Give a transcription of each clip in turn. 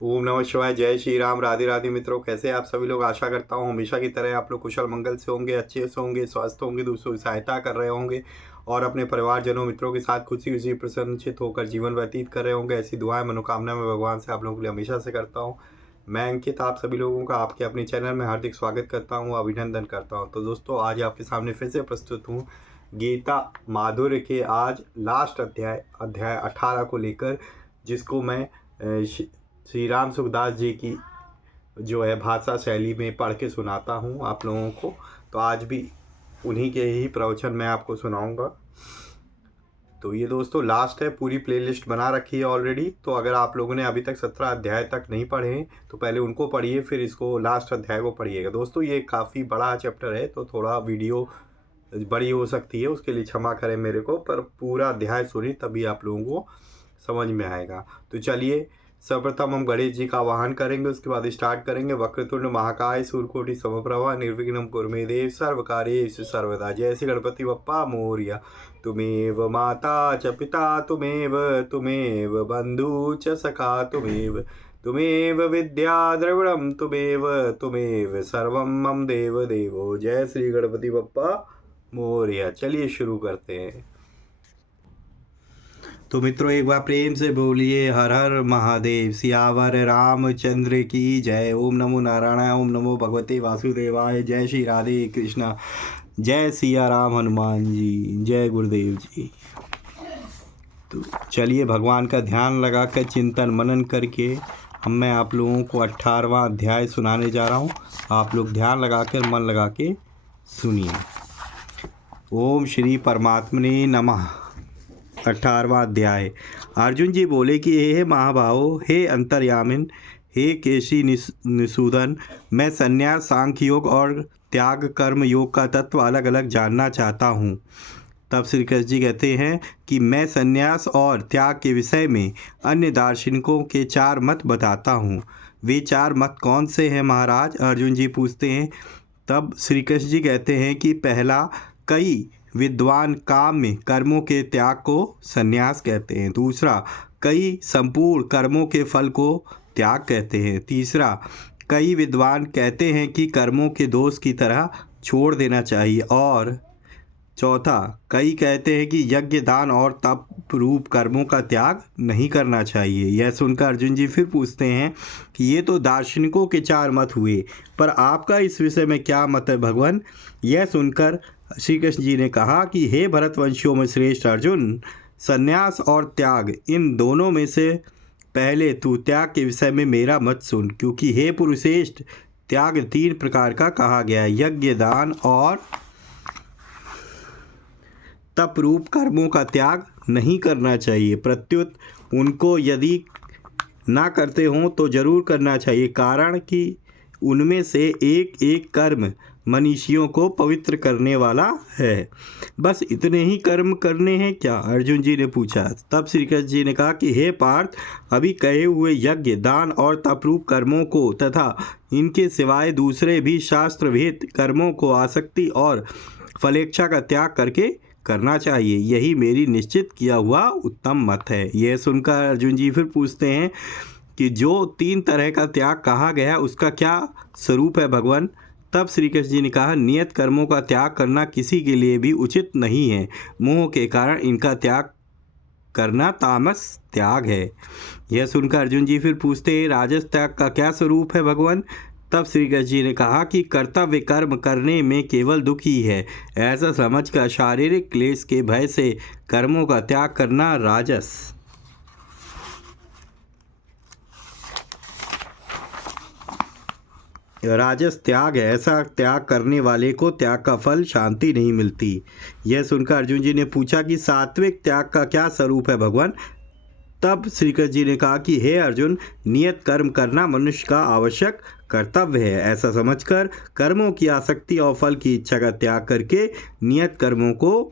ओम नमः शिवाय। जय श्री राम। राधे राधे मित्रों, कैसे हैं आप सभी लोग। आशा करता हूँ हमेशा की तरह आप लोग कुशल मंगल से होंगे, अच्छे से होंगे, स्वस्थ होंगे, दूसरों की सहायता कर रहे होंगे और अपने परिवारजनों मित्रों के साथ खुशी खुशी प्रसन्नचित होकर जीवन व्यतीत कर रहे होंगे। ऐसी दुआएं मनोकामना में भगवान से आप लोगों के लिए हमेशा से करता हूँ। मैं अंकित आप सभी लोगों का आपके अपने चैनल में हार्दिक स्वागत करता हूँ, अभिनंदन करता हूँ। तो दोस्तों, आज आपके सामने फिर से प्रस्तुत हूँ गीता माधुर्य के आज लास्ट अध्याय 18 को लेकर, जिसको मैं श्री राम सुखदास जी की जो है भाषा शैली में पढ़ के सुनाता हूँ आप लोगों को। तो आज भी उन्हीं के ही प्रवचन मैं आपको सुनाऊंगा। तो ये दोस्तों लास्ट है, पूरी प्लेलिस्ट बना रखी है ऑलरेडी। तो अगर आप लोगों ने अभी तक 17 अध्याय तक नहीं पढ़े हैं तो पहले उनको पढ़िए, फिर इसको लास्ट अध्याय को पढ़िएगा। दोस्तों ये काफ़ी बड़ा चैप्टर है तो थोड़ा वीडियो बड़ी हो सकती है, उसके लिए क्षमा करें मेरे को, पर पूरा अध्याय सुनिए तभी आप लोगों को समझ में आएगा। तो चलिए, सर्वप्रथम हम गणेश जी का आवाहन करेंगे, उसके बाद स्टार्ट करेंगे। वक्रतुंड महाकाय सूर्यकोटि समप्रभा निर्विघ्नं कुरु मे देव सर्वकार्येषु सर्वदा। जय श्री गणपति बप्पा मोरया। तुमेव माता च पिता तुमेव बंधु च सखा तुमेव विद्या द्रविणं तुमेव सर्वं मम देव देवो। जय श्री गणपति बप्पा मोरया। चलिए शुरू करते हैं। तो मित्रों एक बार प्रेम से बोलिए हर हर महादेव। सियावर रामचंद्र की जय। ओम नमो नारायण, ओम नमो भगवते वासुदेवाय। जय श्री राधे कृष्णा, जय सिया राम हनुमान जी, जय गुरुदेव जी। तो चलिए भगवान का ध्यान लगाकर चिंतन मनन करके मैं आप लोगों को 18वां अध्याय सुनाने जा रहा हूँ। आप लोग ध्यान लगाकर मन लगा के सुनिए। ओम श्री परमात्मने नमः। 18वां अध्याय। अर्जुन जी बोले कि हे महाभावो, हे अंतर्यामिन, हे केशी निसूदन, मैं संन्यास, सांख्य योग और त्याग कर्म योग का तत्व अलग अलग जानना चाहता हूँ। तब श्री कृष्ण जी कहते हैं कि मैं संन्यास और त्याग के विषय में अन्य दार्शनिकों के 4 मत बताता हूँ। वे 4 मत कौन से हैं महाराज, अर्जुन जी पूछते हैं। तब श्री कृष्ण जी कहते हैं कि पहला, कई विद्वान काम में कर्मों के त्याग को संन्यास कहते हैं। दूसरा, कई संपूर्ण कर्मों के फल को त्याग कहते हैं। तीसरा, कई विद्वान कहते हैं कि कर्मों के दोष की तरह छोड़ देना चाहिए। और चौथा, कई कहते हैं कि यज्ञ, दान और तप रूप कर्मों का त्याग नहीं करना चाहिए। यह सुनकर अर्जुन जी फिर पूछते हैं कि ये तो दार्शनिकों के 4 मत हुए, पर आपका इस विषय में क्या मत है भगवान। यह सुनकर श्री कृष्ण जी ने कहा कि हे भरतवंशियों में श्रेष्ठ अर्जुन, संन्यास और त्याग, इन दोनों में से पहले तू त्याग के विषय में मेरा मत सुन, क्योंकि हे पुरुषेष्ठ, त्याग 3 प्रकार का कहा गया है। यज्ञ, दान और तप रूप कर्मों का त्याग नहीं करना चाहिए, प्रत्युत उनको यदि ना करते हों तो जरूर करना चाहिए, कारण कि उनमें से एक एक कर्म मनीषियों को पवित्र करने वाला है। बस इतने ही कर्म करने हैं क्या, अर्जुन जी ने पूछा। तब श्री कृष्ण जी ने कहा कि हे पार्थ, अभी कहे हुए यज्ञ, दान और तपरूप कर्मों को तथा इनके सिवाय दूसरे भी शास्त्र विहित कर्मों को आसक्ति और फलेच्छा का त्याग करके करना चाहिए। यही मेरी निश्चित किया हुआ उत्तम मत है। यह सुनकर अर्जुन जी फिर पूछते हैं कि जो 3 तरह का त्याग कहा गया उसका क्या स्वरूप है भगवान। तब श्री कृष्ण जी ने कहा, नियत कर्मों का त्याग करना किसी के लिए भी उचित नहीं है। मोह के कारण इनका त्याग करना तामस त्याग है। यह सुनकर अर्जुन जी फिर पूछते हैं, राजस त्याग का क्या स्वरूप है भगवान। तब श्री कृष्ण जी ने कहा कि कर्तव्य कर्म करने में केवल दुख ही है, ऐसा समझकर शारीरिक क्लेश के भय से कर्मों का त्याग करना राजस। राजस त्याग है, ऐसा त्याग करने वाले को त्याग का फल शांति नहीं मिलती। यह सुनकर अर्जुन जी ने पूछा कि सात्विक त्याग का क्या स्वरूप है भगवान। तब श्री कृष्ण जी ने कहा कि हे अर्जुन, नियत कर्म करना मनुष्य का आवश्यक कर्तव्य है, ऐसा समझकर कर्मों की आसक्ति और फल की इच्छा का त्याग करके नियत कर्मों को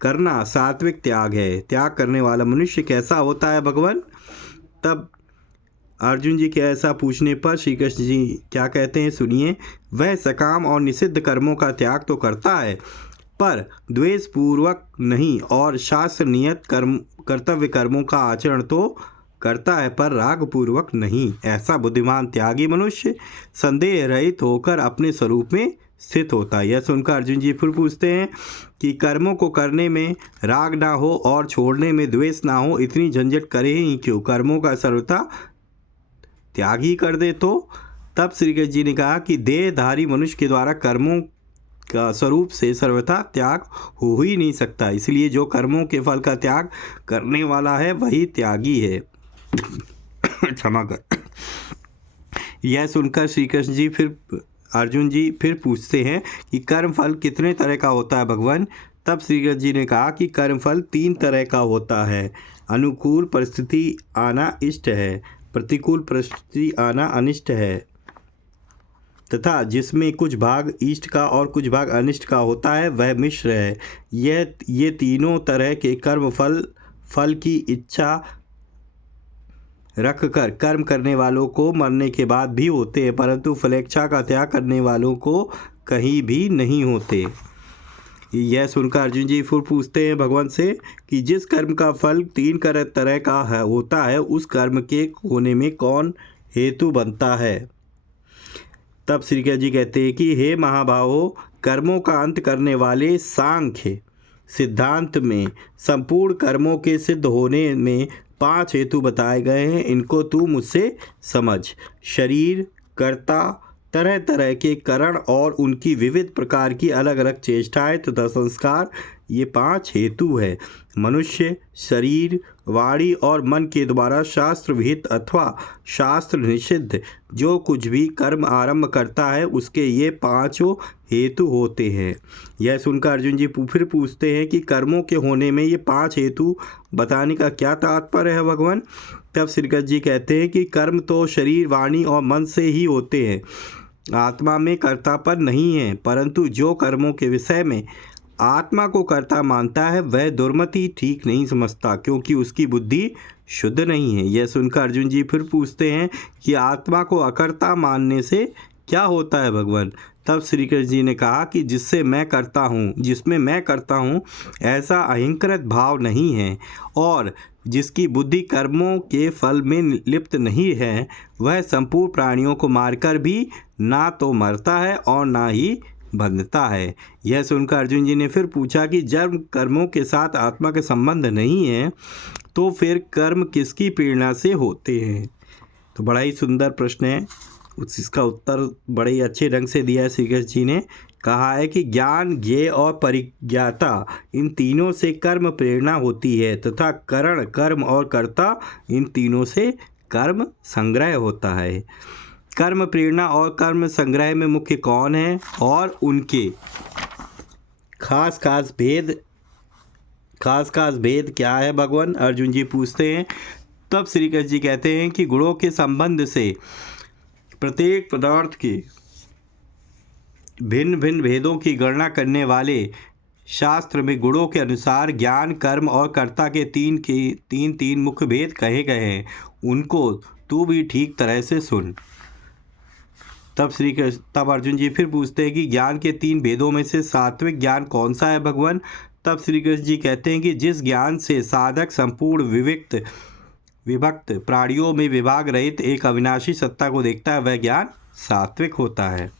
करना सात्विक त्याग है। त्याग करने वाला मनुष्य कैसा होता है भगवान। तब अर्जुन जी के ऐसा पूछने पर श्री कृष्ण जी क्या कहते हैं सुनिए। वह सकाम और निषिद्ध कर्मों का त्याग तो करता है, पर द्वेष पूर्वक नहीं, और शास्त्र नियत कर्तव्य कर्मों का आचरण तो करता है पर राग पूर्वक नहीं। ऐसा बुद्धिमान त्यागी मनुष्य संदेह रहित होकर अपने स्वरूप में स्थित होता है। यह सुनकर अर्जुन जी फिर पूछते हैं कि कर्मों को करने में राग ना हो और छोड़ने में द्वेष ना हो, इतनी झंझट करे ही क्यों? कर्मों का सर्वथा त्याग ही कर दे तो। तब श्री कृष्ण जी ने कहा कि देहधारी मनुष्य के द्वारा कर्मों का स्वरूप से सर्वथा त्याग हो ही नहीं सकता, इसलिए जो कर्मों के फल का त्याग करने वाला है वही त्यागी है। क्षमा कर। यह सुनकर श्री कृष्ण जी अर्जुन जी फिर पूछते हैं कि कर्म फल कितने तरह का होता है भगवान? तब श्री कृष्ण जी ने कहा कि कर्म फल 3 तरह का होता है। अनुकूल परिस्थिति आना इष्ट है, प्रतिकूल परिस्थिति आना अनिष्ट है, तथा जिसमें कुछ भाग इष्ट का और कुछ भाग अनिष्ट का होता है वह मिश्र है। ये तीनों तरह के कर्म फल की इच्छा रखकर कर्म करने वालों को मरने के बाद भी होते हैं, परंतु फलेच्छा का त्याग करने वालों को कहीं भी नहीं होते। यह सुनकर अर्जुन जी फिर पूछते हैं भगवान से कि जिस कर्म का फल 3 तरह का होता है उस कर्म के होने में कौन हेतु बनता है? तब श्री कृष्ण जी कहते हैं कि हे महाभावो, कर्मों का अंत करने वाले सांख्य सिद्धांत में संपूर्ण कर्मों के सिद्ध होने में 5 हेतु बताए गए हैं, इनको तू मुझसे समझ। शरीर, कर्ता, तरह तरह के करण और उनकी विविध प्रकार की अलग अलग चेष्टाएं तथा संस्कार, ये 5 हेतु है। मनुष्य शरीर, वाणी और मन के द्वारा शास्त्र विहित अथवा शास्त्र निषिद्ध जो कुछ भी कर्म आरंभ करता है उसके ये 5 हेतु होते हैं। यह सुनकर अर्जुन जी फिर पूछते हैं कि कर्मों के होने में ये 5 हेतु बताने का क्या तात्पर्य है भगवान? तब श्री कृष्ण जी कहते हैं कि कर्म तो शरीर, वाणी और मन से ही होते हैं, आत्मा में कर्तापन नहीं है, परंतु जो कर्मों के विषय में आत्मा को कर्ता मानता है वह दुर्मति ठीक नहीं समझता, क्योंकि उसकी बुद्धि शुद्ध नहीं है। यह सुनकर अर्जुन जी फिर पूछते हैं कि आत्मा को अकर्ता मानने से क्या होता है भगवान? तब श्री कृष्ण जी ने कहा कि जिसमें मैं करता हूँ ऐसा अहंकृत भाव नहीं है और जिसकी बुद्धि कर्मों के फल में लिप्त नहीं है, वह संपूर्ण प्राणियों को मारकर भी ना तो मरता है और ना ही बंधता है। यह सुनकर अर्जुन जी ने फिर पूछा कि जब कर्मों के साथ आत्मा के संबंध नहीं है तो फिर कर्म किसकी प्रेरणा से होते हैं? तो बड़ा ही सुंदर प्रश्न है, इसका उत्तर बड़े ही अच्छे ढंग से दिया है। श्री कृष्ण जी ने कहा है कि ज्ञान, ज्ञेय और परिज्ञाता इन तीनों से कर्म प्रेरणा होती है तथा करण, कर्म और कर्ता इन तीनों से कर्म संग्रह होता है। कर्म प्रेरणा और कर्म संग्रह में मुख्य कौन है और उनके खास खास भेद क्या है भगवान? अर्जुन जी पूछते हैं। तब श्री कृष्ण जी कहते हैं कि गुणों के संबंध से प्रत्येक पदार्थ के भिन्न भिन्न भेदों की गणना करने वाले शास्त्र में गुणों के अनुसार ज्ञान, कर्म और कर्ता के तीन मुख्य भेद कहे गए हैं, उनको तू भी ठीक तरह से सुन। तब अर्जुन जी फिर पूछते हैं कि ज्ञान के 3 भेदों में से सात्विक ज्ञान कौन सा है भगवान? तब श्री कृष्ण जी कहते हैं कि जिस ज्ञान से साधक संपूर्ण विभक्त प्राणियों में विभाग रहित एक अविनाशी सत्ता को देखता है वह ज्ञान सात्विक होता है।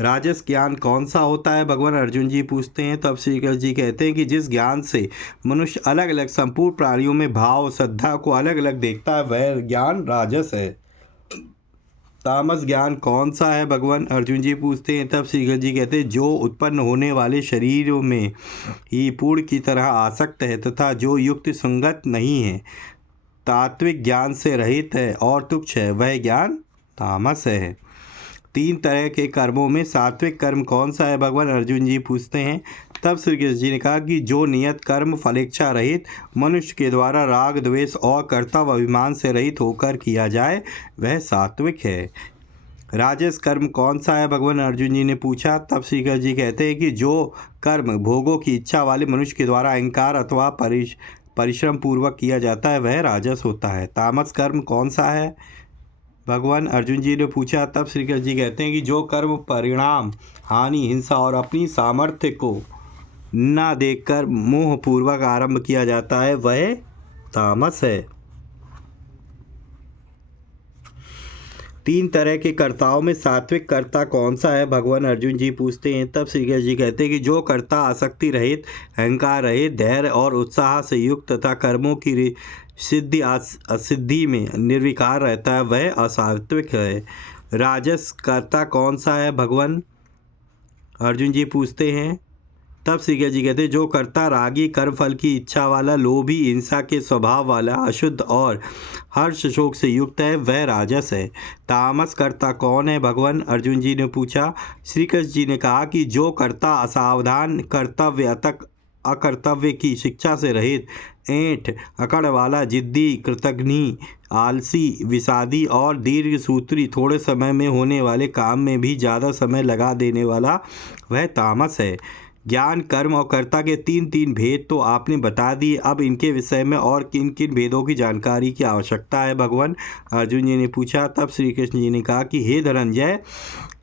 राजस ज्ञान कौन सा होता है भगवान? अर्जुन जी पूछते हैं। तब श्री कृष्ण जी कहते हैं कि जिस ज्ञान से मनुष्य अलग अलग संपूर्ण प्राणियों में भाव श्रद्धा को अलग अलग देखता है वह ज्ञान राजस है। तामस ज्ञान कौन सा है भगवान? अर्जुन जी पूछते हैं। तब श्री कृष्ण जी कहते हैं जो उत्पन्न होने वाले शरीरों में ही पूर्ण की तरह आसक्त है तथा जो युक्त संगत नहीं है, तात्विक ज्ञान से रहित है और तुच्छ है, वह ज्ञान तामस है। 3 तरह के कर्मों में सात्विक कर्म कौन सा है भगवान? अर्जुन जी पूछते हैं। तब श्री कृष्ण जी ने कहा कि जो नियत कर्म फलेच्छा रहित मनुष्य के द्वारा राग, द्वेष और कर्तव्य अभिमान से रहित होकर किया जाए वह सात्विक है। राजस कर्म कौन सा है भगवान? अर्जुन जी ने पूछा। तब श्री कृष्ण जी कहते हैं कि जो कर्म भोगों की इच्छा वाले मनुष्य के द्वारा अहंकार अथवा परिश्रम पूर्वक किया जाता है वह राजस होता है। तामस कर्म कौन सा है भगवान? अर्जुन जी ने पूछा। तब श्री कृष्ण जी कहते हैं कि जो कर्म परिणाम, हानि, हिंसा और अपनी सामर्थ्य को न देखकर मोहपूर्वक आरंभ किया जाता है वह तामस है। तीन तरह के कर्ताओं में सात्विक कर्ता कौन सा है, भगवान अर्जुन जी पूछते हैं। तब श्री कृष्ण जी कहते हैं कि जो कर्ता आसक्ति रहित, अहंकार रहित, धैर्य और उत्साह से युक्त तथा कर्मों की सिद्धि असिद्धि में निर्विकार रहता है, वह असात्विक है। राजस कर्ता कौन सा है, भगवान अर्जुन जी पूछते हैं। तब श्री कृष्ण जी कहते हैं जो कर्ता रागी, कर्म फल की इच्छा वाला, लोभी, हिंसा के स्वभाव वाला, अशुद्ध और हर्ष शोक से युक्त है, वह राजस है। तामस कर्ता कौन है, भगवान अर्जुन जी ने पूछा। श्री कृष्ण जी ने कहा कि जो कर्ता असावधान, कर्तव्य तक अकर्तव्य की शिक्षा से रहित, ऐंठ अकड़ वाला, जिद्दी, कृतघ्नि, आलसी, विषादी और दीर्घ सूत्री, थोड़े समय में होने वाले काम में भी ज़्यादा समय लगा देने वाला, वह तामस है। ज्ञान, कर्म और कर्ता के तीन तीन भेद तो आपने बता दिए, अब इनके विषय में और किन किन भेदों की जानकारी की आवश्यकता है, भगवान अर्जुन जी ने पूछा। तब श्री कृष्ण जी ने कहा कि हे धनंजय,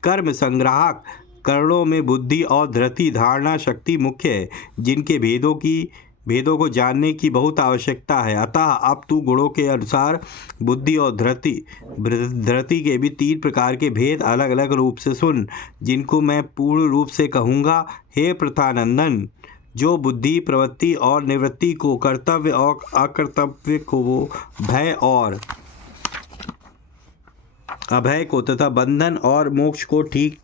कर्म संग्राहक करणों में बुद्धि और धृति धारणा शक्ति मुख्य है, जिनके भेदों को जानने की बहुत आवश्यकता है। अतः अब तू गुणों के अनुसार बुद्धि और धृति के भी तीन प्रकार के भेद अलग अलग रूप से सुन, जिनको मैं पूर्ण रूप से कहूँगा। हे प्रथानंदन, जो बुद्धि, प्रवृत्ति और निवृत्ति को, कर्तव्य और अकर्तव्य को, भय और अभय को तथा बंधन और मोक्ष को ठीक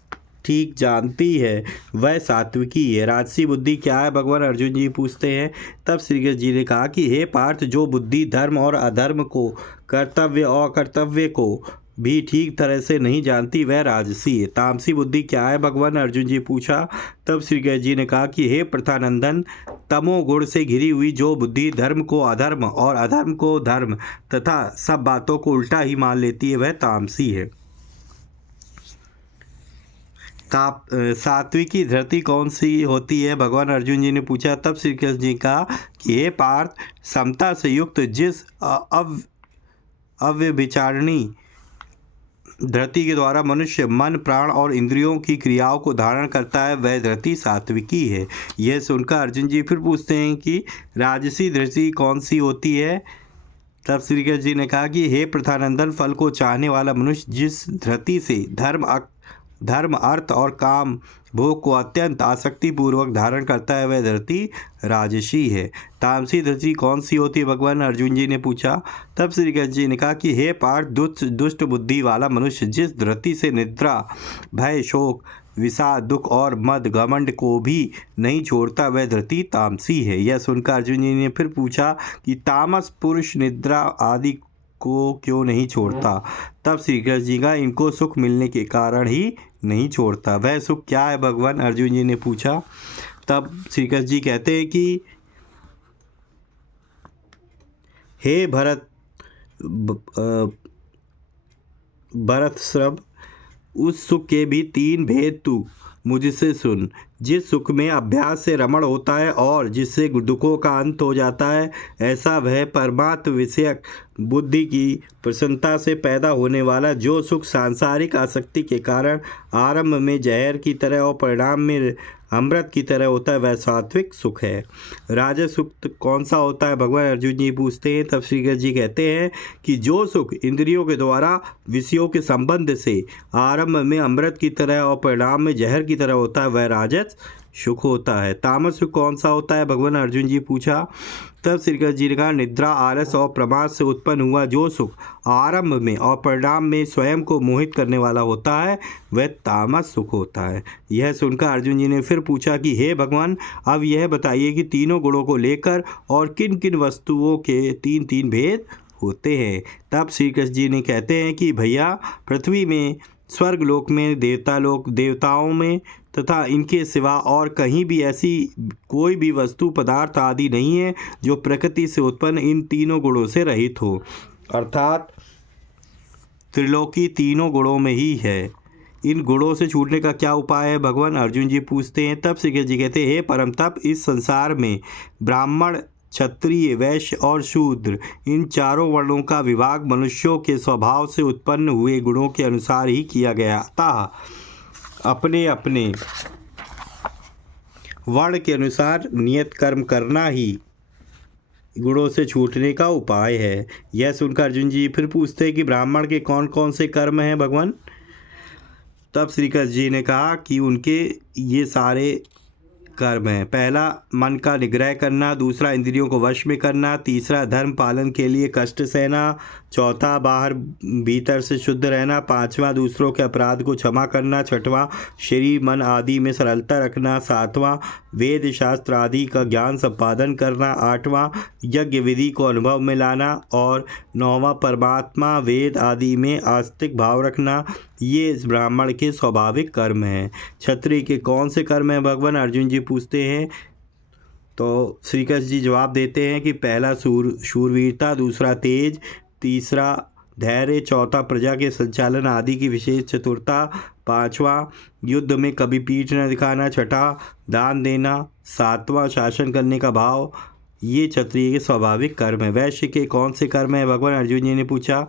ठीक जानती है, वह सात्विकी है। राजसी बुद्धि क्या है, भगवान अर्जुन जी पूछते हैं। तब श्री कृष्ण जी ने कहा कि हे पार्थ, जो बुद्धि धर्म और अधर्म को, कर्तव्य और अकर्तव्य को भी ठीक तरह से नहीं जानती, वह राजसी है। तामसी बुद्धि क्या है, भगवान अर्जुन जी पूछा। तब श्री कृष्ण जी ने कहा कि हे प्रथानंदन, तमोगुण से घिरी हुई जो बुद्धि धर्म को अधर्म और अधर्म को धर्म तथा सब बातों को उल्टा ही मान लेती है, वह तामसी है। सात्विकी धृति कौन सी होती है, भगवान अर्जुन जी ने पूछा। तब श्री कृष्ण जी कहा कि हे पार्थ, समता से युक्त जिस अव्यभिचारिणी धृति के द्वारा मनुष्य मन, प्राण और इंद्रियों की क्रियाओं को धारण करता है, वह धृति सात्विकी है। यह सुनकर अर्जुन जी फिर पूछते हैं कि राजसी धृति कौन सी होती है। तब श्री कृष्ण जी ने कहा कि हे प्रथानंदन, फल को चाहने वाला मनुष्य जिस धृति से धर्म, अर्थ और काम भोग को अत्यंत आसक्तिपूर्वक धारण करता है, वह धृति राजसी है। तामसी धृति कौन सी होती है, भगवान अर्जुन जी ने पूछा। तब श्री कृष्ण जी ने कहा कि हे पार्थ, दुष्ट बुद्धि वाला मनुष्य जिस धृति से निद्रा, भय, शोक, विषाद, दुख और मद, घमंड को भी नहीं छोड़ता, वह धृति तामसी है। यह सुनकर अर्जुन जी ने फिर पूछा कि तामस पुरुष निद्रा आदि को क्यों नहीं छोड़ता। तब श्री कृष्ण जी का इनको सुख मिलने के कारण ही नहीं छोड़ता। वह सुख क्या है, भगवान अर्जुन जी ने पूछा। तब श्री कृष्ण जी कहते हैं कि हे भरत श्रव, उस सुख के भी तीन भेद तू मुझसे सुन। जिस सुख में अभ्यास से रमण होता है और जिससे दुखों का अंत हो जाता है, ऐसा वह परमात्म विषयक बुद्धि की प्रसन्नता से पैदा होने वाला जो सुख सांसारिक आसक्ति के कारण आरंभ में जहर की तरह और परिणाम में अमृत की तरह होता है, वह सात्विक सुख है। राजस सुख कौन सा होता है, भगवान अर्जुन जी पूछते हैं। तब श्री कृष्ण जी कहते हैं कि जो सुख इंद्रियों के द्वारा विषयों के संबंध से आरंभ में अमृत की तरह और परिणाम में जहर की तरह होता है, वह राजस सुख होता है। तामस सुख कौन सा होता है, भगवान अर्जुन जी पूछा। तब श्री कृष्ण जी ने कहा, निद्रा, आलस और प्रमाद से उत्पन्न हुआ जो सुख आरंभ में और परिणाम में स्वयं को मोहित करने वाला होता है, वह तामस सुख होता है। यह सुनकर अर्जुन जी ने फिर पूछा कि हे भगवान, अब यह बताइए कि तीनों गुणों को लेकर और किन किन वस्तुओं के तीन तीन भेद होते हैं। तब श्री कृष्ण जी ने कहते हैं कि भैया, पृथ्वी में, स्वर्गलोक में, देवताओं में तथा इनके सिवा और कहीं भी ऐसी कोई भी वस्तु, पदार्थ आदि नहीं है जो प्रकृति से उत्पन्न इन तीनों गुणों से रहित हो, अर्थात त्रिलोकी तीनों गुणों में ही है। इन गुणों से छूटने का क्या उपाय है, भगवान अर्जुन जी पूछते हैं। तब श्री कृष्ण जी कहते हैं, हे परम तप, इस संसार में ब्राह्मण, क्षत्रिय, वैश्य और शूद्र, इन चारों वर्णों का विभाग मनुष्यों के स्वभाव से उत्पन्न हुए गुणों के अनुसार ही किया गया। अतः अपने अपने वर्ण के अनुसार नियत कर्म करना ही गुणों से छूटने का उपाय है। यह सुनकर अर्जुन जी फिर पूछते हैं कि ब्राह्मण के कौन कौन से कर्म हैं भगवान। तब श्री कृष्ण जी ने कहा कि उनके ये सारे कर्म है। पहला मन का निग्रह करना, दूसरा इंद्रियों को वश में करना, तीसरा धर्म पालन के लिए कष्ट सहना, चौथा बाहर भीतर से शुद्ध रहना, पांचवा दूसरों के अपराध को क्षमा करना, छठवां शरीर मन आदि में सरलता रखना, सातवां वेद शास्त्र आदि का ज्ञान संपादन करना, आठवां यज्ञ विधि को अनुभव में लाना और नौवां परमात्मा वेद आदि में आस्तिक भाव रखना। ये इस ब्राह्मण के स्वाभाविक कर्म हैं। क्षत्रिय के कौन से कर्म हैं भगवान, अर्जुन जी पूछते हैं। तो श्री कृष्ण जी जवाब देते हैं कि पहला शूरवीरता, दूसरा तेज, तीसरा धैर्य, चौथा प्रजा के संचालन आदि की विशेष चतुरता, पांचवा युद्ध में कभी पीठ न दिखाना, छठा दान देना, सातवां शासन करने का भाव। ये क्षत्रिय के स्वाभाविक कर्म है। वैश्य के कौन से कर्म है भगवान, अर्जुन जी ने पूछा।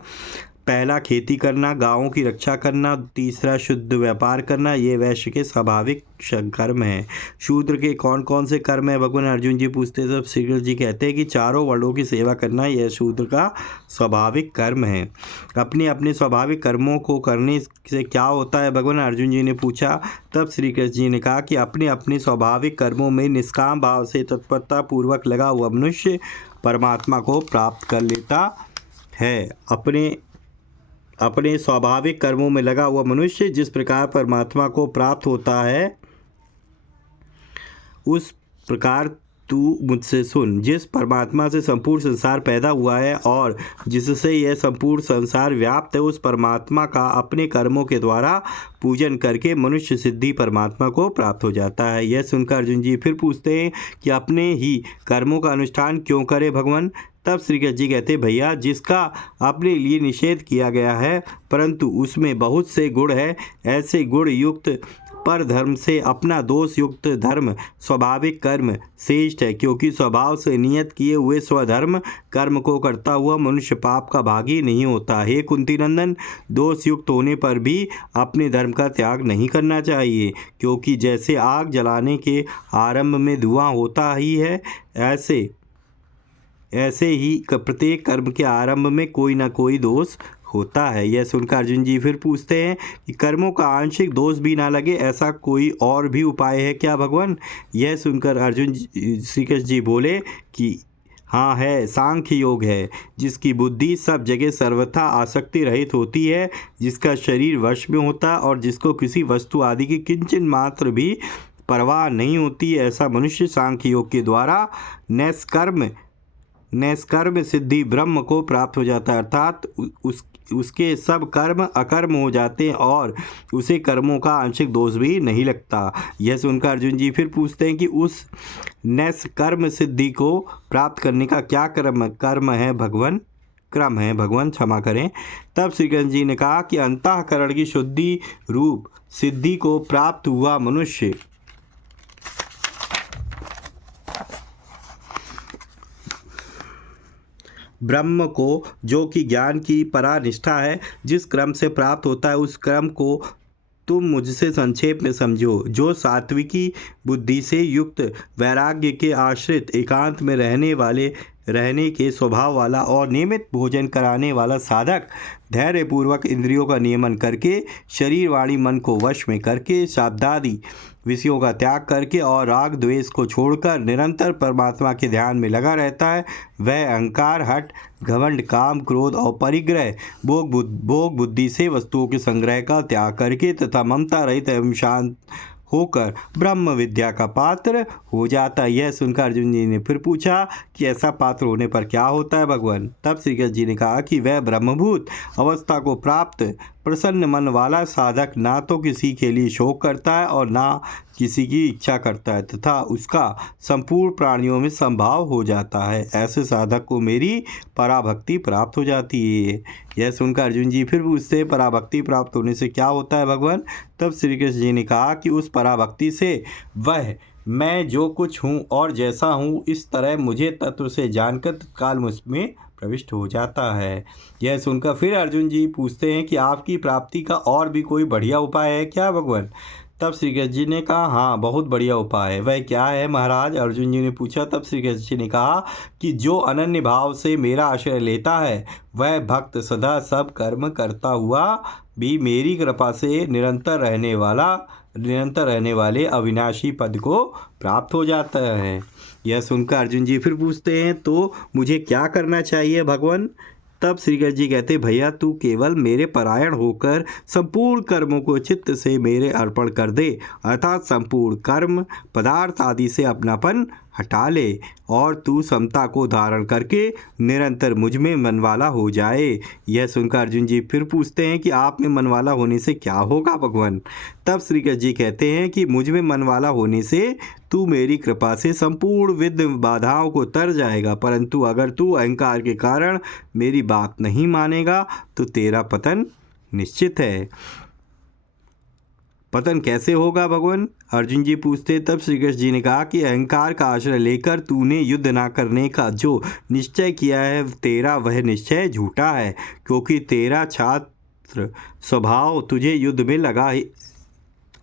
पहला खेती करना, गांवों की रक्षा करना, तीसरा शुद्ध व्यापार करना, ये वैश्य के स्वाभाविक कर्म है। शूद्र के कौन कौन से कर्म है भगवान, अर्जुन जी पूछते। तब श्री कृष्ण जी कहते हैं कि चारों वर्णों की सेवा करना यह शूद्र का स्वाभाविक कर्म है। अपने अपने स्वाभाविक कर्मों को करने से क्या होता है भगवान, अर्जुन जी ने पूछा। तब श्री कृष्ण जी ने कहा कि अपने अपने स्वाभाविक कर्मों में निष्काम भाव से तत्परता पूर्वक लगा हुआ मनुष्य परमात्मा को प्राप्त कर लेता है। अपने स्वाभाविक कर्मों में लगा हुआ मनुष्य जिस प्रकार परमात्मा को प्राप्त होता है, उस प्रकार तू मुझसे सुन। जिस परमात्मा से संपूर्ण संसार पैदा हुआ है और जिससे यह संपूर्ण संसार व्याप्त है, उस परमात्मा का अपने कर्मों के द्वारा पूजन करके मनुष्य सिद्धि परमात्मा को प्राप्त हो जाता है। यह सुनकर अर्जुन जी फिर पूछते हैं कि अपने ही कर्मों का अनुष्ठान क्यों करे भगवान। तब श्री कृष्ण जी कहते, भैया जिसका अपने लिए निषेध किया गया है परंतु उसमें बहुत से गुण है, ऐसे गुण युक्त पर धर्म से अपना दोष युक्त धर्म स्वाभाविक कर्म श्रेष्ठ है, क्योंकि स्वभाव से नियत किए हुए स्वधर्म कर्म को करता हुआ मनुष्य पाप का भागी नहीं होता। हे कुंती नंदन, दोष युक्त होने पर भी अपने धर्म का त्याग नहीं करना चाहिए, क्योंकि जैसे आग जलाने के आरंभ में धुआं होता ही है, ऐसे ही प्रत्येक कर्म के आरंभ में कोई ना कोई दोष होता है। यह सुनकर अर्जुन जी फिर पूछते हैं कि कर्मों का आंशिक दोष भी ना लगे, ऐसा कोई और भी उपाय है क्या भगवान। यह सुनकर श्री कृष्ण जी बोले कि हाँ है, सांख्य योग है, जिसकी बुद्धि सब जगह सर्वथा आसक्ति रहित होती है, जिसका शरीर वश में होता और जिसको किसी वस्तु आदि की किंचन मात्र भी परवाह नहीं होती। ऐसा मनुष्य सांख्य योग के द्वारा नैष्कर्म सिद्धि ब्रह्म को प्राप्त हो जाता है, अर्थात उसके सब कर्म अकर्म हो जाते हैं और उसे कर्मों का आंशिक दोष भी नहीं लगता। यह सुनकर अर्जुन जी फिर पूछते हैं कि उस नैष्कर्म सिद्धि को प्राप्त करने का क्या क्रम है भगवान, क्षमा करें। तब श्री कृष्ण जी ने कहा कि अंतःकरण की शुद्धि रूप सिद्धि को प्राप्त हुआ मनुष्य ब्रह्म को, जो कि ज्ञान की परानिष्ठा है, जिस क्रम से प्राप्त होता है, उस क्रम को तुम मुझसे संक्षेप में समझो। जो सात्विकी बुद्धि से युक्त, वैराग्य के आश्रित, एकांत में रहने के स्वभाव वाला और नियमित भोजन कराने वाला साधक, धैर्य पूर्वक इंद्रियों का नियमन करके, शरीर वाणी मन को वश में करके, शाब्दादि विषयों का त्याग करके और राग द्वेष को छोड़कर निरंतर परमात्मा के ध्यान में लगा रहता है, वह अहंकार, हठ, घमंड, काम, क्रोध और परिग्रह, भोग बुद्धि से वस्तुओं के संग्रह का त्याग करके तथा ममता रहित एवं शांत होकर ब्रह्म विद्या का पात्र हो जाता है। यह सुनकर अर्जुन जी ने फिर पूछा कि ऐसा पात्र होने पर क्या होता है भगवान। तब श्री कृष्ण जी ने कहा कि वह ब्रह्मभूत अवस्था को प्राप्त प्रसन्न मन वाला साधक ना तो किसी के लिए शोक करता है और ना किसी की इच्छा करता है, तथा उसका संपूर्ण प्राणियों में संभाव हो जाता है। ऐसे साधक को मेरी पराभक्ति प्राप्त हो जाती है। यह सुनकर अर्जुन जी फिर पूछते, पराभक्ति प्राप्त होने से क्या होता है भगवान। तब श्री कृष्ण जी ने कहा कि उस पराभक्ति से वह मैं जो कुछ हूँ और जैसा हूँ, इस तरह मुझे तत्व से जानकर तत्काल मुझमें प्रविष्ट हो जाता है। यह सुनकर फिर अर्जुन जी पूछते हैं कि आपकी प्राप्ति का और भी कोई बढ़िया उपाय है क्या भगवान। तब श्री कृष्ण जी ने कहा, हाँ बहुत बढ़िया उपाय है। वह क्या है महाराज? अर्जुन जी ने पूछा। तब श्री कृष्ण जी ने कहा कि जो अनन्य भाव से मेरा आश्रय लेता है वह भक्त सदा सब कर्म करता हुआ भी मेरी कृपा से निरंतर रहने वाले अविनाशी पद को प्राप्त हो जाता है। यह सुनकर अर्जुन जी फिर पूछते हैं, तो मुझे क्या करना चाहिए भगवान? तब श्री कृष्ण जी कहते, भैया तू केवल मेरे परायण होकर संपूर्ण कर्मों को चित्त से मेरे अर्पण कर दे, अर्थात संपूर्ण कर्म पदार्थ आदि से अपनापन हटा ले और तू समता को धारण करके निरंतर मुझ में मनवाला हो जाए। यह सुनकर अर्जुन जी फिर पूछते हैं कि आप में मनवाला होने से क्या होगा भगवान? तब श्री कृष्ण जी कहते हैं कि मुझ में मनवाला होने से तू मेरी कृपा से संपूर्ण विघ्न बाधाओं को तर जाएगा, परंतु अगर तू अहंकार के कारण मेरी बात नहीं मानेगा तो तेरा पतन निश्चित है। पतन कैसे होगा भगवान? अर्जुन जी पूछते। तब श्री कृष्ण जी ने कहा कि अहंकार का आश्रय लेकर तूने युद्ध ना करने का जो निश्चय किया है तेरा वह निश्चय झूठा है, क्योंकि तेरा छात्र स्वभाव तुझे युद्ध में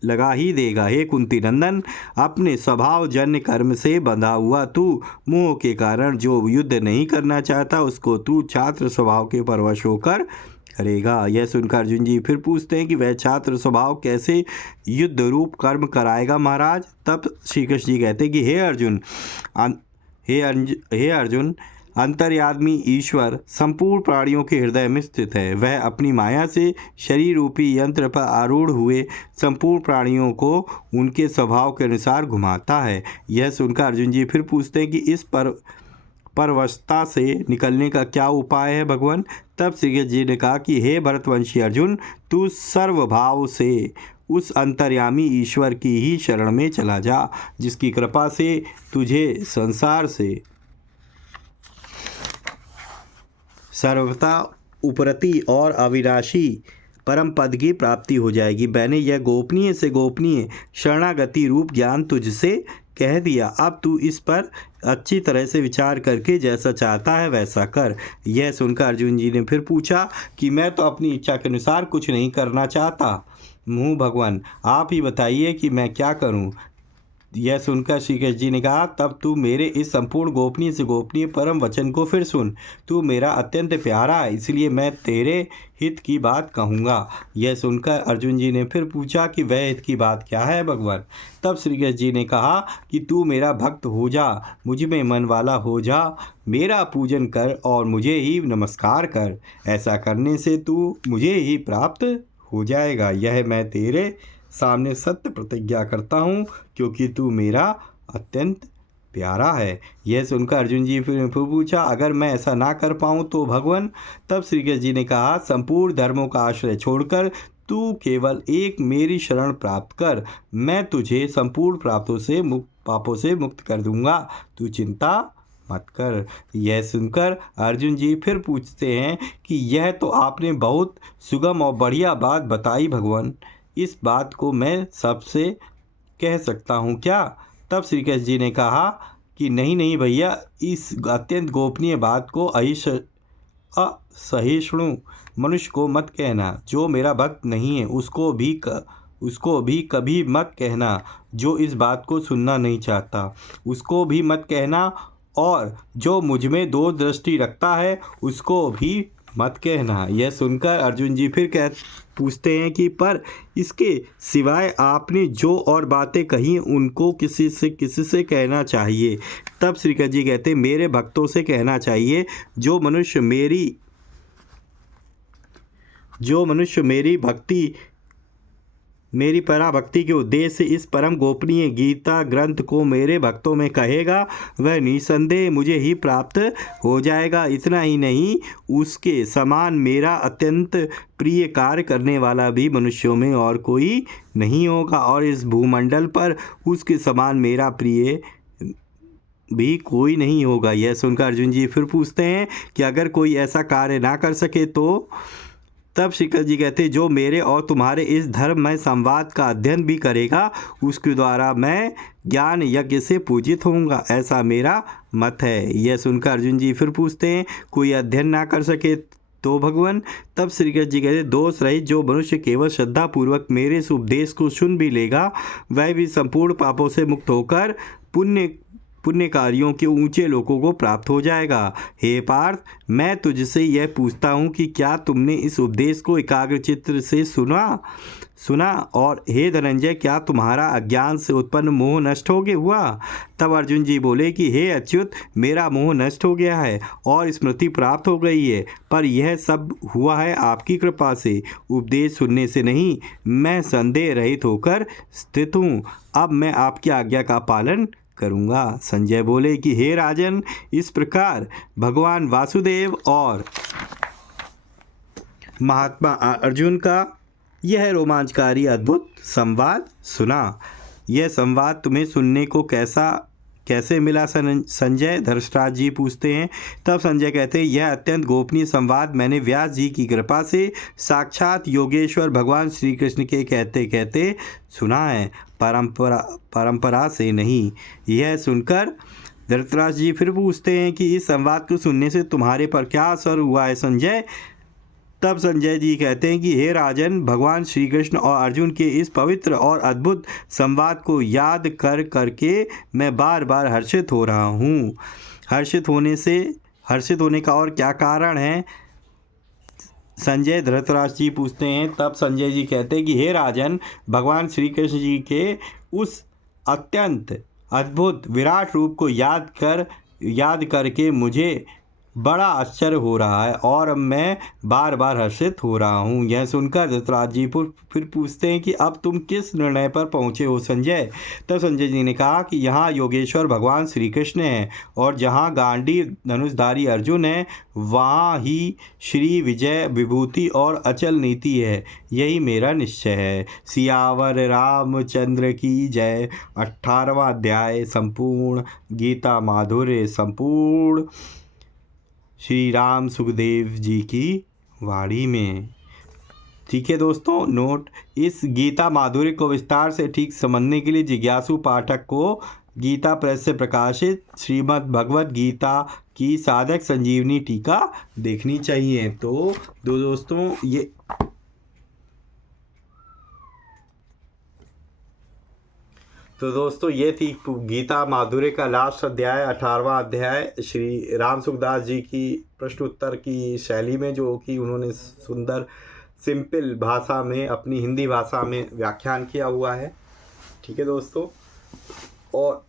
लगा ही देगा। हे कुंती नंदन, अपने स्वभाव जन्य कर्म से बंधा हुआ तू मोह के कारण जो युद्ध नहीं करना चाहता उसको तू छात्र स्वभाव के परवश होकर करेगा। यह सुनकर अर्जुन जी फिर पूछते हैं कि वह छात्र स्वभाव कैसे युद्ध रूप कर्म कराएगा महाराज? तब श्री कृष्ण जी कहते हैं कि हे अर्जुन, अंतर्यामी ईश्वर संपूर्ण प्राणियों के हृदय में स्थित है। वह अपनी माया से शरीर रूपी यंत्र पर आरूढ़ हुए संपूर्ण प्राणियों को उनके स्वभाव के अनुसार घुमाता है। यह सुनकर अर्जुन जी फिर पूछते हैं कि इस परवशता से निकलने का क्या उपाय है भगवान? तब श्री कृष्ण जी ने कहा कि हे भरतवंशी अर्जुन, तू सर्वभाव से उस अंतर्यामी ईश्वर की ही शरण में चला जा, जिसकी कृपा से तुझे संसार से सर्वथा उपरति और अविनाशी परम पद की प्राप्ति हो जाएगी। मैंने यह गोपनीय से गोपनीय शरणागति रूप ज्ञान तुझसे कह दिया। अब तू इस पर अच्छी तरह से विचार करके जैसा चाहता है वैसा कर। यह सुनकर अर्जुन जी ने फिर पूछा कि मैं तो अपनी इच्छा के अनुसार कुछ नहीं करना चाहता हूँ भगवान, आप ही बताइए कि मैं क्या करूँ? यह सुनकर श्री कृष्ण जी ने कहा, तब तू मेरे इस संपूर्ण गोपनीय से गोपनीय परम वचन को फिर सुन। तू मेरा अत्यंत प्यारा है, इसलिए मैं तेरे हित की बात कहूँगा। यह सुनकर अर्जुन जी ने फिर पूछा कि वह हित की बात क्या है भगवान? तब श्री कृष्ण जी ने कहा कि तू मेरा भक्त हो जा, मुझ में मन वाला हो जा, मेरा पूजन कर और मुझे ही नमस्कार कर। ऐसा करने से तू मुझे ही प्राप्त हो जाएगा। यह मैं तेरे सामने सत्य प्रतिज्ञा करता हूँ, क्योंकि तू मेरा अत्यंत प्यारा है। यह सुनकर अर्जुन जी फिर पूछा, अगर मैं ऐसा ना कर पाऊँ तो भगवान? तब श्री कृष्ण जी ने कहा, संपूर्ण धर्मों का आश्रय छोड़कर तू केवल एक मेरी शरण प्राप्त कर, मैं तुझे संपूर्ण पापों से मुक्त कर दूंगा, तू चिंता मत कर। यह सुनकर अर्जुन जी फिर पूछते हैं कि यह तो आपने बहुत सुगम और बढ़िया बात बताई भगवान, इस बात को मैं सबसे कह सकता हूँ क्या? तब श्री कृष्ण जी ने कहा कि नहीं भैया, इस अत्यंत गोपनीय बात को असहिष्णु मनुष्य को मत कहना। जो मेरा भक्त नहीं है उसको भी कभी मत कहना। जो इस बात को सुनना नहीं चाहता उसको भी मत कहना, और जो मुझ में दो दृष्टि रखता है उसको भी मत कहना। यह सुनकर अर्जुन जी फिर पूछते हैं कि पर इसके सिवाय आपने जो और बातें कही उनको किसी से कहना चाहिए? तब श्री कृष्ण जी कहते हैं, मेरे भक्तों से कहना चाहिए। जो मनुष्य मेरी पराभक्ति के उद्देश्य से इस परम गोपनीय गीता ग्रंथ को मेरे भक्तों में कहेगा वह निसंदेह मुझे ही प्राप्त हो जाएगा। इतना ही नहीं, उसके समान मेरा अत्यंत प्रिय कार्य करने वाला भी मनुष्यों में और कोई नहीं होगा, और इस भूमंडल पर उसके समान मेरा प्रिय भी कोई नहीं होगा। यह सुनकर अर्जुन जी फिर पूछते हैं कि अगर कोई ऐसा कार्य ना कर सके तो? तब श्री कृष्ण जी कहते, जो मेरे और तुम्हारे इस धर्ममय संवाद का अध्ययन भी करेगा उसके द्वारा मैं ज्ञान यज्ञ से पूजित होऊंगा, ऐसा मेरा मत है। यह सुनकर अर्जुन जी फिर पूछते हैं, कोई अध्ययन ना कर सके तो भगवान तब श्री कृष्ण जी कहते, दोष रहित जो मनुष्य केवल श्रद्धा पूर्वक मेरे इस उपदेश को सुन भी लेगा, वह भी संपूर्ण पापों से मुक्त होकर पुण्य कार्यों के ऊंचे लोकों को प्राप्त हो जाएगा। हे पार्थ, मैं तुझसे यह पूछता हूँ कि क्या तुमने इस उपदेश को एकाग्रचित्त से सुना और हे धनंजय, क्या तुम्हारा अज्ञान से उत्पन्न मोह नष्ट हो गया हुआ? तब अर्जुन जी बोले कि हे अच्युत, मेरा मोह नष्ट हो गया है और स्मृति प्राप्त हो गई है, पर यह सब हुआ है आपकी कृपा से, उपदेश सुनने से नहीं। मैं संदेह रहित होकर स्थित हूँ। अब मैं आपकी आज्ञा का पालन करूँगा। संजय बोले कि हे राजन, इस प्रकार भगवान वासुदेव और महात्मा अर्जुन का यह रोमांचकारी अद्भुत संवाद सुना। यह संवाद तुम्हें सुनने को कैसे मिला संजय? धर्मराज जी पूछते हैं। तब संजय कहते हैं, यह अत्यंत गोपनीय संवाद मैंने व्यास जी की कृपा से साक्षात योगेश्वर भगवान श्री कृष्ण के कहते कहते सुना है, परंपरा से नहीं। यह सुनकर धर्मराज जी फिर पूछते हैं कि इस संवाद को सुनने से तुम्हारे पर क्या असर हुआ है संजय? तब संजय जी कहते हैं कि हे राजन, भगवान श्री कृष्ण और अर्जुन के इस पवित्र और अद्भुत संवाद को याद करके मैं बार बार हर्षित हो रहा हूँ। हर्षित होने का और क्या कारण है संजय? धृतराष्ट्र जी पूछते हैं। तब संजय जी कहते हैं कि हे राजन, भगवान श्री कृष्ण जी के उस अत्यंत अद्भुत विराट रूप को याद करके मुझे बड़ा आश्चर्य हो रहा है और अब मैं बार बार हर्षित हो रहा हूँ। यह सुनकर धृतराष्ट्र जी फिर पूछते हैं कि अब तुम किस निर्णय पर पहुँचे हो संजय? तब संजय जी ने कहा कि यहाँ योगेश्वर भगवान श्री कृष्ण हैं और जहाँ गांडीव धनुषधारी अर्जुन है, वहाँ ही श्री विजय विभूति और अचल नीति है। यही मेरा निश्चय है। सियावर रामचंद्र की जय। 18वां अध्याय संपूर्ण। गीता माधुर्य संपूर्ण। श्री राम सुखदेव जी की वाणी में। ठीक है दोस्तों, नोट, इस गीता माधुर्य को विस्तार से ठीक समझने के लिए जिज्ञासु पाठक को गीता प्रेस से प्रकाशित श्रीमद् भगवद गीता की साधक संजीवनी टीका देखनी चाहिए। तो दोस्तों ये थी गीता माधुर्य का लास्ट अध्याय, 18वां अध्याय, श्री राम सुखदास जी की प्रश्न उत्तर की शैली में, जो कि उन्होंने सुंदर सिंपल भाषा में, अपनी हिंदी भाषा में व्याख्यान किया हुआ है। ठीक है दोस्तों, और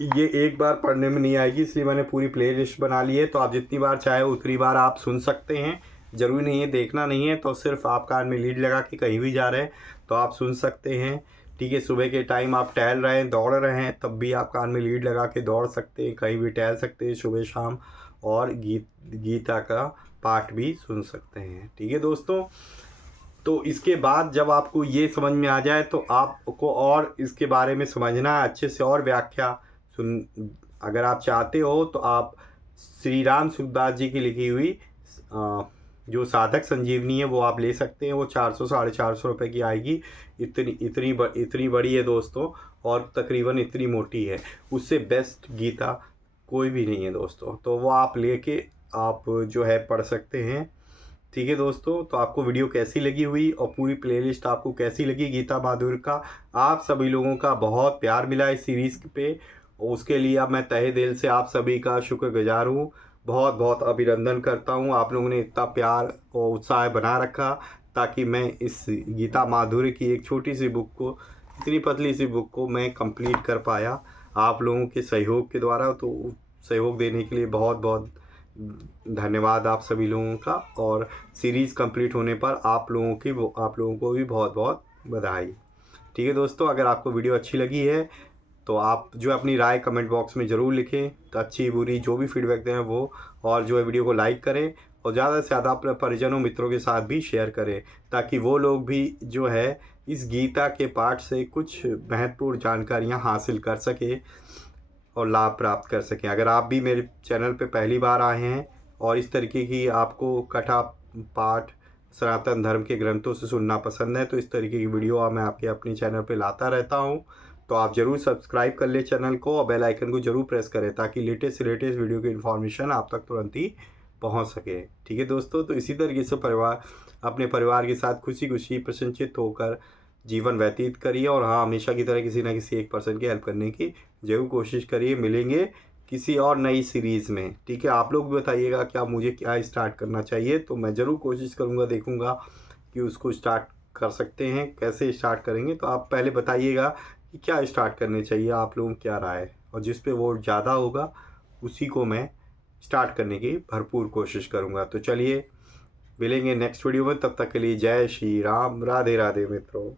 ये एक बार पढ़ने में नहीं आएगी, इसलिए मैंने पूरी प्लेलिस्ट बना ली है। तो आप जितनी बार चाहे उतनी बार आप सुन सकते हैं। ज़रूरी नहीं है, देखना नहीं है, तो सिर्फ आप कान में लीड लगा के कहीं भी जा रहे हैं तो आप सुन सकते हैं। ठीक है, सुबह के टाइम आप टहल रहे हैं, दौड़ रहे हैं, तब भी आप कान में लीड लगा के दौड़ सकते हैं, कहीं भी टहल सकते हैं सुबह शाम, और गीता का पाठ भी सुन सकते हैं। ठीक है दोस्तों, तो इसके बाद जब आपको ये समझ में आ जाए तो आपको और इसके बारे में समझना है अच्छे से, और व्याख्या अगर आप चाहते हो तो आप श्री राम सुखदास जी की लिखी हुई जो साधक संजीवनी है वो आप ले सकते हैं। वो 400-450 रुपये की आएगी। इतनी बड़ी है दोस्तों, और तकरीबन इतनी मोटी है। उससे बेस्ट गीता कोई भी नहीं है दोस्तों। तो वो आप लेके आप जो है पढ़ सकते हैं। ठीक है दोस्तों, तो आपको वीडियो कैसी लगी हुई और पूरी प्लेलिस्ट आपको कैसी लगी गीता माधुर्य का? आप सभी लोगों का बहुत प्यार मिला इस सीरीज़ पे, उसके लिए अब मैं तहे दिल से आप सभी का शुक्रगुजार हूँ। बहुत बहुत अभिनंदन करता हूँ, आप लोगों ने इतना प्यार और उत्साह बना रखा ताकि मैं इस गीता माधुर्य की एक छोटी सी बुक को, इतनी पतली सी बुक को मैं कंप्लीट कर पाया आप लोगों के सहयोग के द्वारा। तो सहयोग देने के लिए बहुत बहुत धन्यवाद आप सभी लोगों का, और सीरीज़ कंप्लीट होने पर आप लोगों को भी बहुत बहुत बधाई। ठीक है दोस्तों, अगर आपको वीडियो अच्छी लगी है तो आप जो अपनी राय कमेंट बॉक्स में ज़रूर लिखें, तो अच्छी बुरी जो भी फीडबैक दें वो, और जो है वीडियो को लाइक करें और ज़्यादा से ज़्यादा अपने परिजनों मित्रों के साथ भी शेयर करें, ताकि वो लोग भी जो है इस गीता के पाठ से कुछ महत्वपूर्ण जानकारियाँ हासिल कर सके और लाभ प्राप्त कर सकें। अगर आप भी मेरे चैनल पे पहली बार आए हैं और इस तरीके की आपको कथा पाठ सनातन धर्म के ग्रंथों से सुनना पसंद है, तो इस तरीके की वीडियो मैं आपके अपने चैनल पे लाता रहता हूँ। तो आप ज़रूर सब्सक्राइब कर ले चैनल को और बेल आइकन को ज़रूर प्रेस करें, ताकि लेटेस्ट वीडियो की इन्फॉर्मेशन आप तक तुरंत ही पहुंच सके। ठीक है दोस्तों, तो इसी तरीके से अपने परिवार के साथ खुशी खुशी प्रसन्नचित्त होकर जीवन व्यतीत करिए, और हाँ, हमेशा की तरह किसी ना किसी एक पर्सन की हेल्प करने की जरूर कोशिश करिए। मिलेंगे किसी और नई सीरीज़ में। ठीक है, आप लोग भी बताइएगा क्या मुझे क्या स्टार्ट करना चाहिए, तो मैं ज़रूर कोशिश करूँगा, देखूँगा कि उसको स्टार्ट कर सकते हैं। कैसे स्टार्ट करेंगे, तो आप पहले बताइएगा कि क्या स्टार्ट करने चाहिए, आप लोगों की क्या राय है, और जिस पे वोट ज़्यादा होगा उसी को मैं स्टार्ट करने की भरपूर कोशिश करूँगा। तो चलिए मिलेंगे नेक्स्ट वीडियो में, तब तक के लिए जय श्री राम, राधे राधे मित्रों।